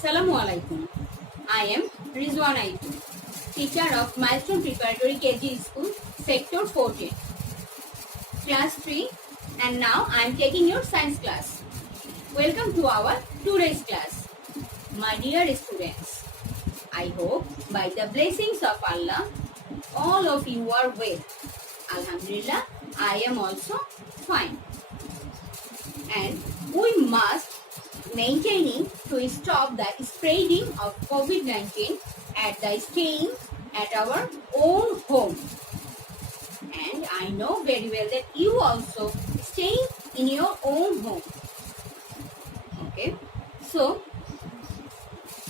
Assalamu alaikum. I am Rizwana Itu, teacher of Milestone Preparatory KG School, Sector 14, Class 3, and now I am taking your science class. Welcome to our today's class. My dear students, I hope by the blessings of Allah, all of you are well. Alhamdulillah, I am also fine. And we must maintaining to stop the spreading of COVID-19 at the staying at our own home. And I know very well that you also stay in your own home. Okay, so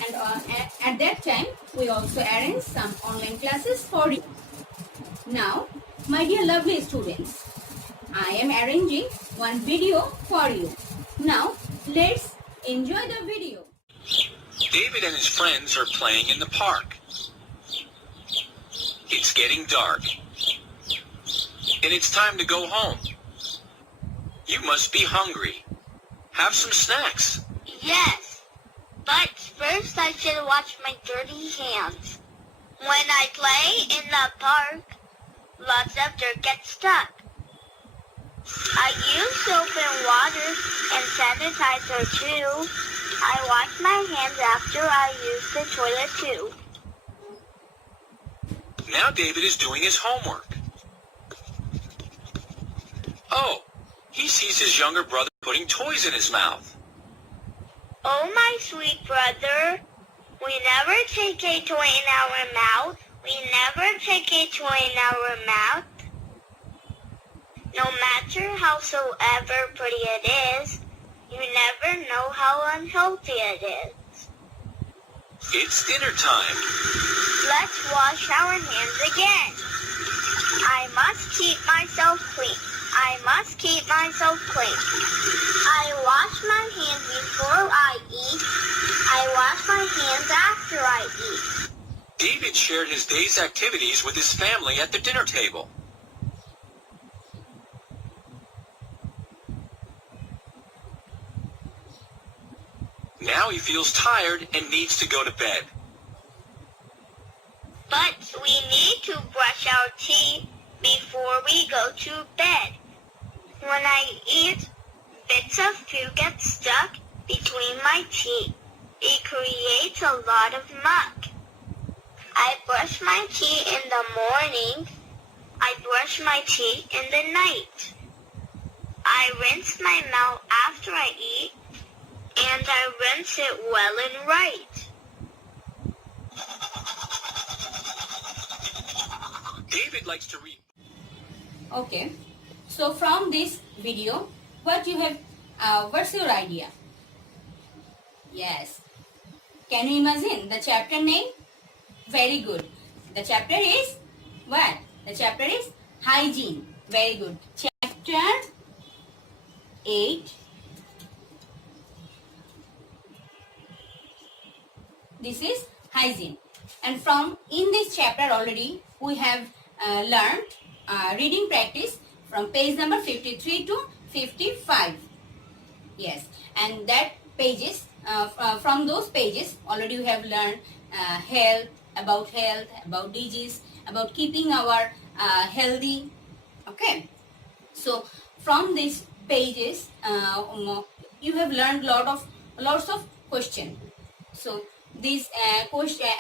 and at that time we also arrange some online classes for you. Now, my dear lovely students, I am arranging one video for you. Now, let's enjoy the video. David and his friends are playing in the park. It's getting dark. And it's time to go home. You must be hungry. Have some snacks. Yes, but first I should wash my dirty hands. When I play in the park, lots of dirt gets stuck. I use soap and water and sanitizer too. I wash my hands after I use the toilet too. Now David is doing his homework. Oh, he sees his younger brother putting toys in his mouth. Oh, my sweet brother, we never take a toy in our mouth. We never take a toy in our mouth. No matter howsoever pretty it is, you never know how unhealthy it is. It's dinner time. Let's wash our hands again. I must keep myself clean. I must keep myself clean. I wash my hands before I eat. I wash my hands after I eat. David shared his day's activities with his family at the dinner table. Now he feels tired and needs to go to bed. But we need to brush our teeth before we go to bed. When I eat, bits of food get stuck between my teeth. It creates a lot of muck. I brush my teeth in the morning. I brush my teeth in the night. I rinse my mouth after I eat, and I rinse it well and right. David likes to read. Okay, so from this video, what's your idea? Yes, can you imagine the chapter name? Very good. The chapter is what? The chapter is hygiene. Very good. Chapter 8. This is hygiene. And from in this chapter already we have learned reading practice from page number 53 to 55. Yes, and that pages from those pages already we have learned health, about disease, about keeping our healthy. Okay, so from these pages you have learned lots of question. So these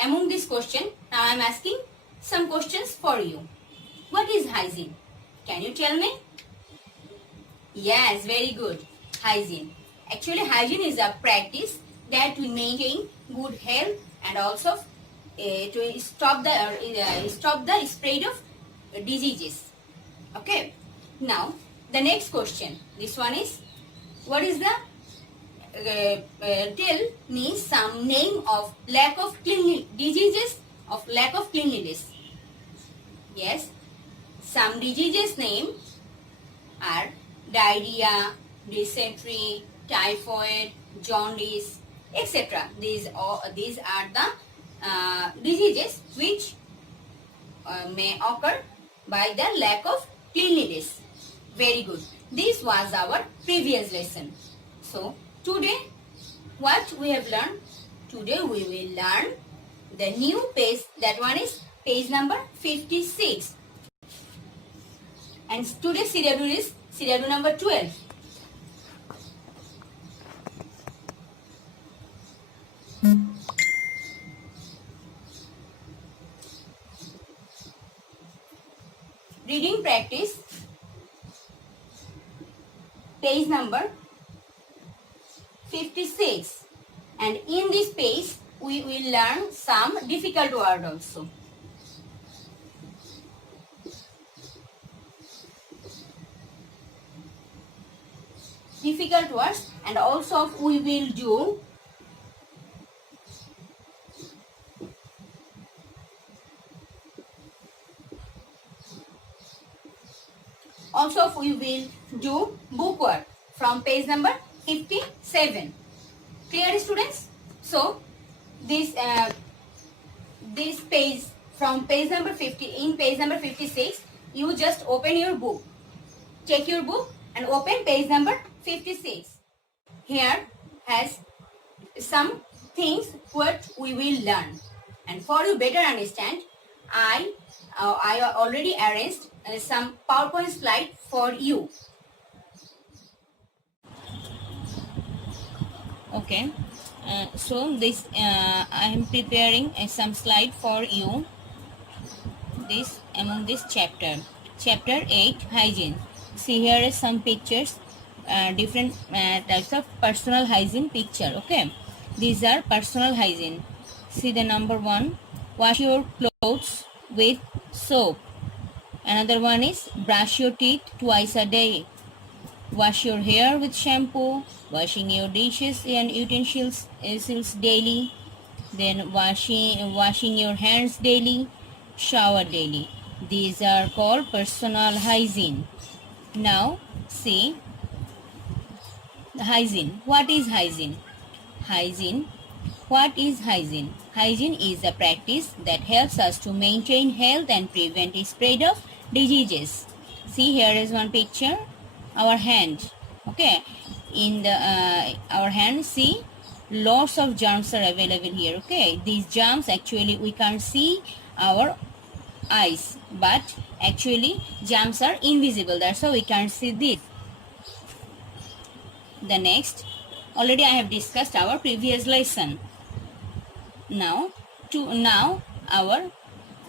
among this question, now I am asking some questions for you. What is hygiene? Can you tell me? Yes, very good. Hygiene. Actually, hygiene is a practice that will maintain good health and also to stop the spread of diseases. Okay. Now the next question. This one is, what is the tell me some name of diseases of lack of cleanliness. Yes, some diseases name are diarrhea, dysentery, typhoid, jaundice, etc. These are the diseases which may occur by the lack of cleanliness. Very good. This was our previous lesson. So today what we have learned, Today we will learn the new page. That one is page number 56. And today's CW is CW number 12. Reading practice, page number 56, and in this page we will learn some difficult word also. Difficult words, and also we will do bookwork from page number 57. Clear, students? So this page from page number 50, in page number 56, you just open your book. Take your book and open page number 56. Here has some things what we will learn, and for you better understand, I already arranged some PowerPoint slide for you. Okay, so this I am preparing some slide for you. This among this chapter 8, hygiene. See, here is some pictures, different types of personal hygiene picture. Okay, these are personal hygiene. See the number 1, wash your clothes with soap. Another one is brush your teeth twice a day. Wash your hair with shampoo. Washing your dishes and utensils daily. Then washing your hands daily. Shower daily. These are called personal hygiene. Now see the hygiene. What is hygiene? What is hygiene? Hygiene is a practice that helps us to maintain health and prevent the spread of diseases. See, here is one picture. Our hand. Okay, in the our hand, see, lots of germs are available here. Okay, these germs actually we can't see our eyes, but actually germs are invisible. That's why we can't see this. The next, already I have discussed our previous lesson. Now our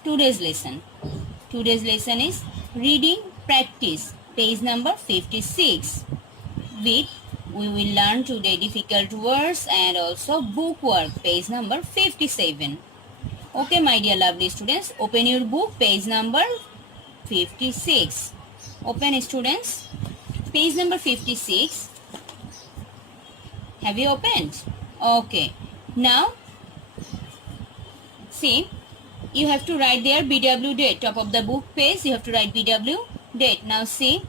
today's lesson. Today's lesson is reading practice, page number 56. We will learn today difficult words and also bookwork, page number 57. Okay, my dear lovely students, open your book, page number 56. Open, students, page number 56. Have you opened? Okay. Now, see, you have to write there BW date. Top of the book page, you have to write BW date. Now see,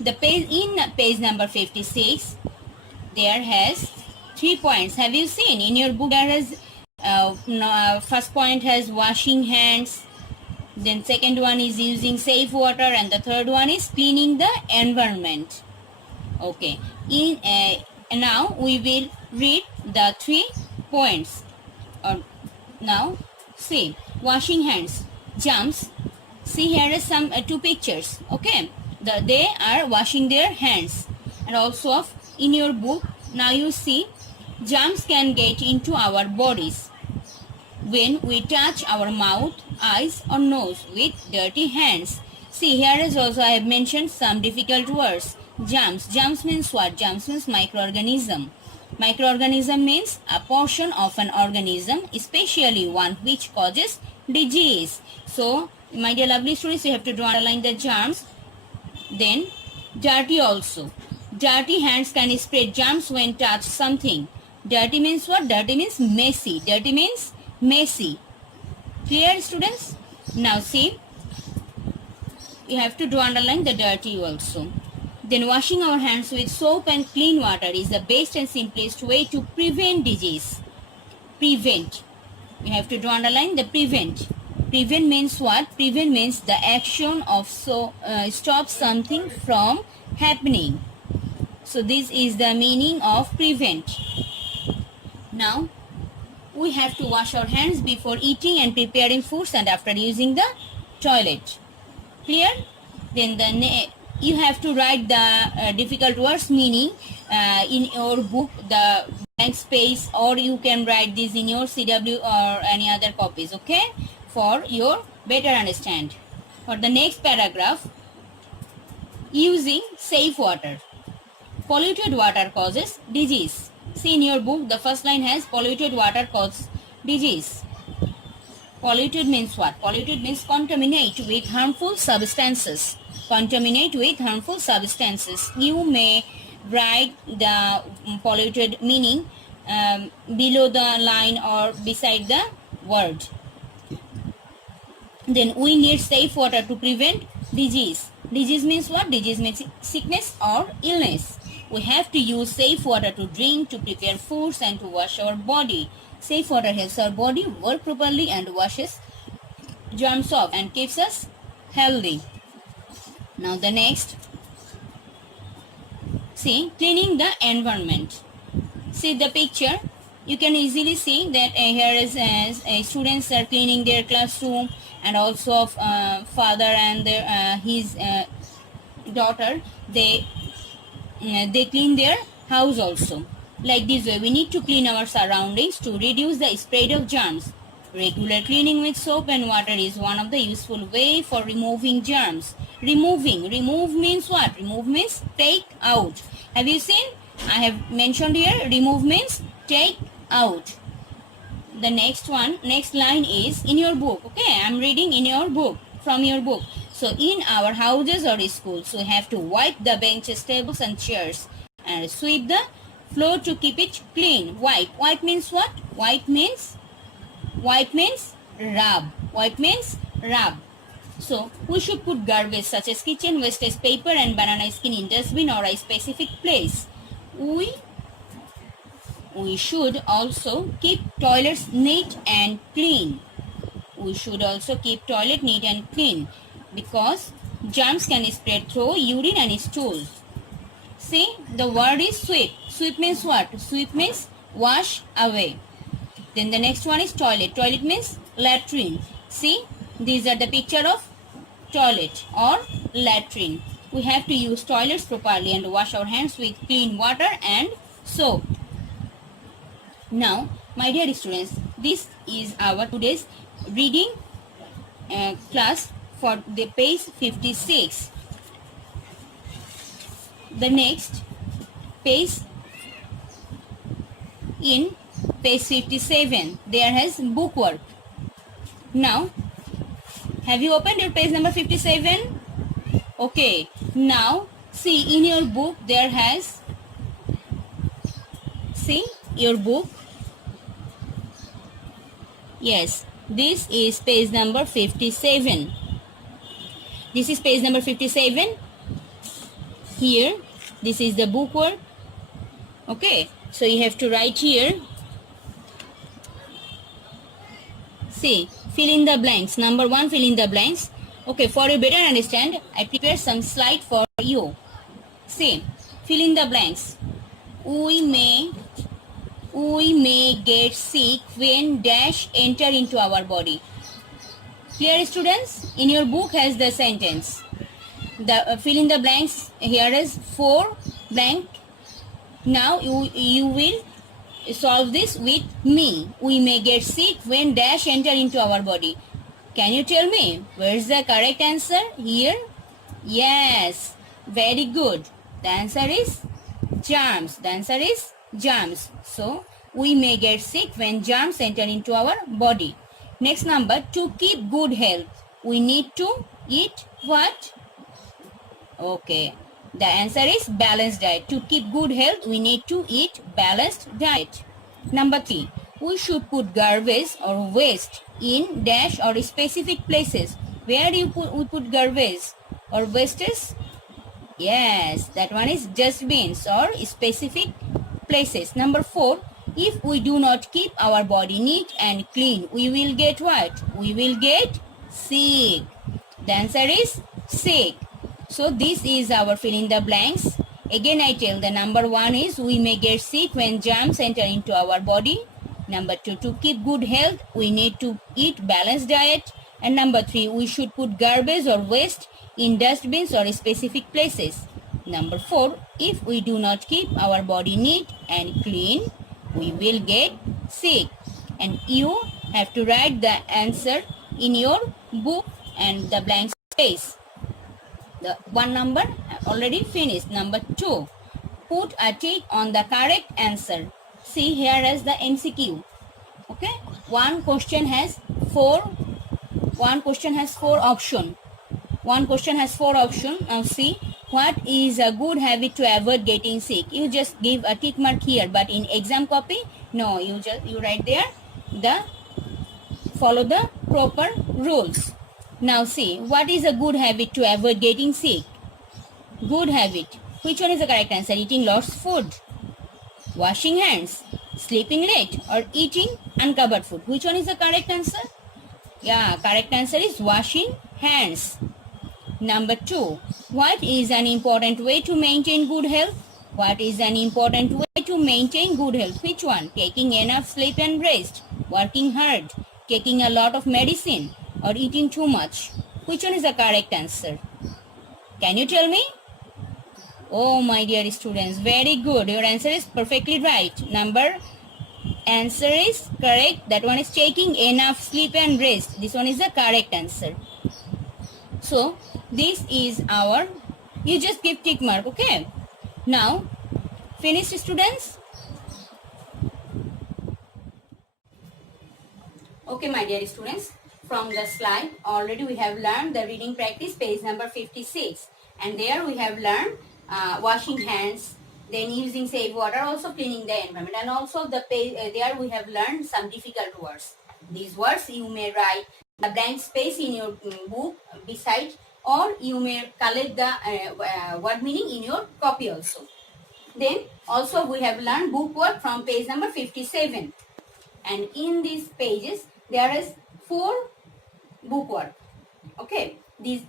the page in page number 56, there has 3 points. Have you seen in your book? There has first point has washing hands, then second one is using safe water, and the third one is cleaning the environment. Okay, now we will read the 3 points. Now see, washing hands, germs. See, here is some 2 pictures. Okay, they are washing their hands. And also in your book, now you see, germs can get into our bodies when we touch our mouth, eyes or nose with dirty hands. See, here is also I have mentioned some difficult words. Germs. Germs means what? Germs means microorganism. Microorganism means a portion of an organism, especially one which causes disease. So, my dear lovely students, you have to underline the germs. Then, dirty also. Dirty hands can spread germs when touch something. Dirty means what? Dirty means messy. Dirty means messy. Clear, students? Now see, you have to underline the dirty also. Then washing our hands with soap and clean water is the best and simplest way to prevent disease. Prevent. You have to underline the prevent. Prevent means what? Prevent means the action of stop something from happening. So this is the meaning of prevent. Now we have to wash our hands before eating and preparing foods and after using the toilet. Clear? Then you have to write the difficult words meaning in your book, the blank space, or you can write this in your CW or any other copies, okay, for your better understand. For the next paragraph, using safe water. Polluted water causes disease. See in your book, the first line has polluted water causes disease. Polluted means what? Polluted means contaminate with harmful substances. Contaminate with harmful substances. You may write the polluted meaning below the line or beside the word. Then we need safe water to prevent disease. Disease means what? Disease means sickness or illness. We have to use safe water to drink, to prepare foods and to wash our body. Safe water helps our body work properly and washes germs off and keeps us healthy. Now the next, see, cleaning the environment. See the picture, you can easily see that here is students are cleaning their classroom, and also father and his daughter, they clean their house also. Like this way, we need to clean our surroundings to reduce the spread of germs. Regular cleaning with soap and water is one of the useful way for removing germs. Remove means what? Remove means take out. Have you seen? I have mentioned here, remove means take out. The next line is in your book. Okay, I am reading in your book, from your book. So in our houses or schools, we have to wipe the benches, tables and chairs and sweep the floor to keep it clean. Wipe means what? Wipe means rub. Wipe means rub. So we should put garbage such as kitchen wastage, paper and banana skin in dustbin or a specific place. We should also keep toilets neat and clean. We should also keep toilet neat and clean because germs can spread through urine and stool. See, the word is sweep. Sweep means what? Sweep means wash away. Then the next one is toilet. Toilet means latrine. See, these are the picture of toilet or latrine. We have to use toilets properly and wash our hands with clean water and soap. Now, my dear students, this is our today's reading class for the page 56. The next page, in page 57, there has bookwork. Now, have you opened your page number 57? Okay. Now, see in your book there has, see your book. Yes, this is page number 57. This is page number 57. Here, this is the bookwork. Okay, so you have to write here. See, fill in the blanks. Number 1, fill in the blanks. Okay, for you better understand, I prepared some slide for you. See, fill in the blanks. We may get sick when dash enter into our body. Clear, students? In your book has the sentence. The fill in the blanks here is 4 blank. Now you will solve this with me. We may get sick when dash enter into our body. Can you tell me where is the correct answer here? Yes, very good. The answer is germs. The answer is germs. So we may get sick when germs enter into our body. Next number, to keep good health, we need to eat what? Okay, the answer is balanced diet. To keep good health, we need to eat balanced diet. Number 3, we should put garbage or waste in dash or specific places. Where do we put garbage or wastes? Yes, that one is dustbins or specific places. Number 4, if we do not keep our body neat and clean, we will get what? We will get sick. The answer is sick. So this is our fill in the blanks. Again I tell, the number 1 is we may get sick when germs enter into our body. Number 2, to keep good health, we need to eat balanced diet. And number 3, we should put garbage or waste in dustbins or specific places. Number 4, if we do not keep our body neat and clean, we will get sick. And you have to write the answer in your book and the blank space. The one number already finished. Number 2, put a tick on the correct answer. See, here is the MCQ. Okay, one question has four option. Now see, what is a good habit to avoid getting sick? You just give a tick mark here, but in exam copy, no, you write there follow the proper rules. Now see, what is a good habit to avoid getting sick? Good habit. Which one is the correct answer? Eating lots of food, washing hands, sleeping late, or eating uncovered food. Which one is the correct answer? Yeah, correct answer is washing hands. Number 2, what is an important way to maintain good health? What is an important way to maintain good health? Which one? Taking enough sleep and rest, working hard, taking a lot of medicine, or eating too much. Which one is the correct answer? Can you tell me? Oh, my dear students, very good. Your answer is perfectly right. Answer is correct. That one is taking enough sleep and rest. This one is the correct answer. So, this is our, you just give tick mark, okay? Now, finished students? Okay, my dear students, from the slide, already we have learned the reading practice, page number 56. And there we have learned washing hands, then using safe water, also cleaning the environment. And also the page, there we have learned some difficult words. These words you may write the blank space in your book beside, or you may collect the word meaning in your copy also. Then also we have learned book work from page number 57. And in these pages there is 4 book work. Okay, these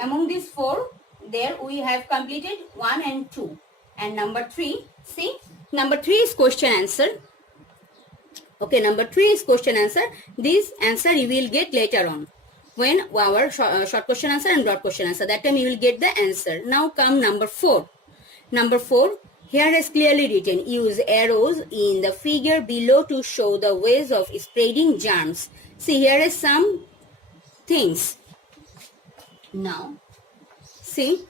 among these 4, there we have completed 1 and 2. And number 3, see, number 3 is question answer. Okay, number 3 is question answer. This answer you will get later on, when our short question answer and broad question answer. That time you will get the answer. Now come number 4. Number 4, here is clearly written, use arrows in the figure below to show the ways of spreading germs. See, here is some things. Now, see,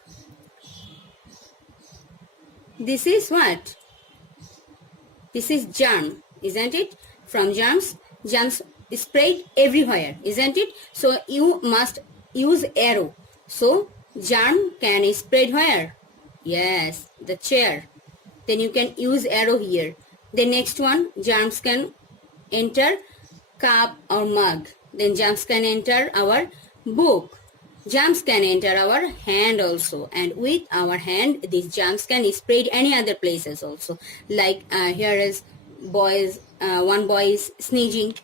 this is what? This is germ, isn't it? From germs spread everywhere, isn't it? So you must use arrow. So germ can spread where? Yes, the chair. Then you can use arrow here. The next one, germs can enter cup or mug. Then germs can enter our book. Germs can enter our hand also, and with our hand these germs can spread any other places also. Like here is one boy is sneezing,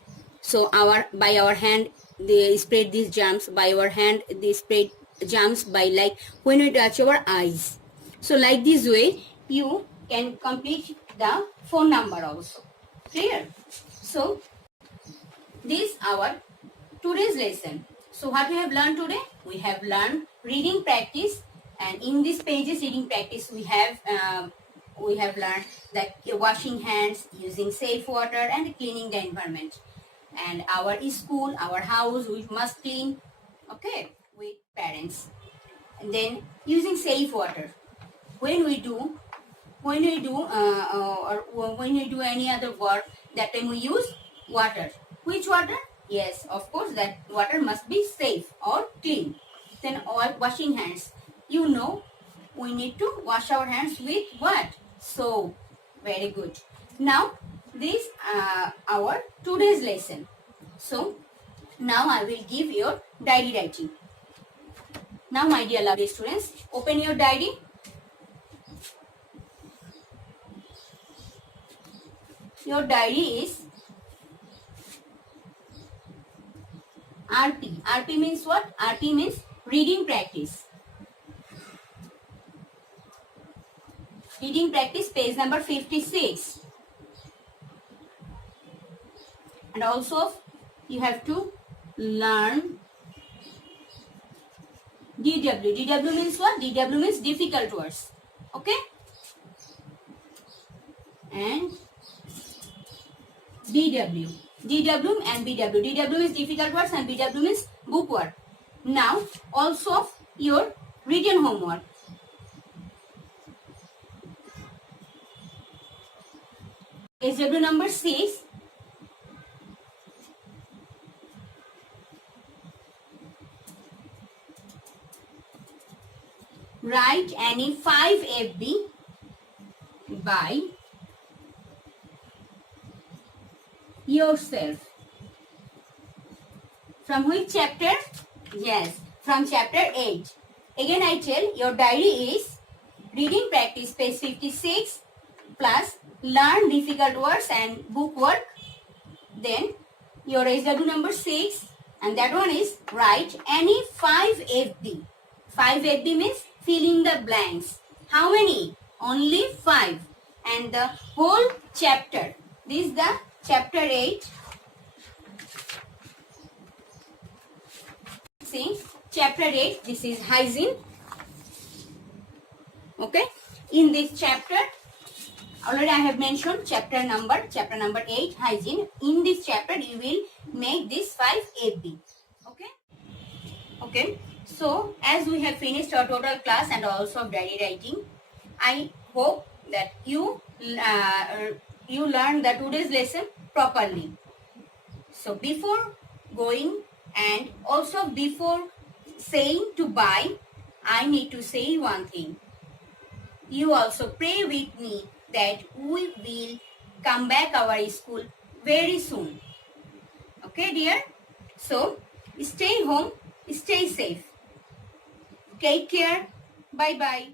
so by our hand they spread these germs. By our hand they spread germs by, like, when we touch our eyes. So like this way you can complete the phone number also. Clear? So this our today's lesson. So what we have learned today? We have learned reading practice, and in this pages reading practice we have learned that washing hands, using safe water, and cleaning the environment. And our school, our house, we must clean, okay, with parents. And then using safe water. When we do any other work, that time we use water. Which water? Yes, of course, that water must be safe or clean. Then washing hands. You know, we need to wash our hands with what? Soap. Very good. Now, this our today's lesson. So, now I will give your diary writing. Now, my dear lovely students, open your diary. Your diary is RP. RP means what? RP means reading practice. Reading practice, page number 56. And also you have to learn DW. DW means what? DW means difficult words. Okay? And BW. DW and BW. DW means difficult words and BW means bookwork. Now also your written homework. SW number 6. Write any 5 FB by yourself. From which chapter? Yes, from chapter 8. Again I tell, your diary is reading practice page 56 plus learn difficult words and book work. Then your SW number 6 and that one is write any 5 FB. 5 FB means fill in the blanks. How many? Only 5. And the whole chapter. This is the chapter 8. See, chapter 8, this is hygiene. Okay, in this chapter, already I have mentioned chapter number 8, hygiene. In this chapter, you will make this 5 FB. Okay, okay. So, as we have finished our total class and also diary writing, I hope that you learned the today's lesson properly. So, before going and also before saying to bye, I need to say one thing. You also pray with me that we will come back our school very soon. Okay, dear? So, stay home, stay safe. Take care. Bye-bye.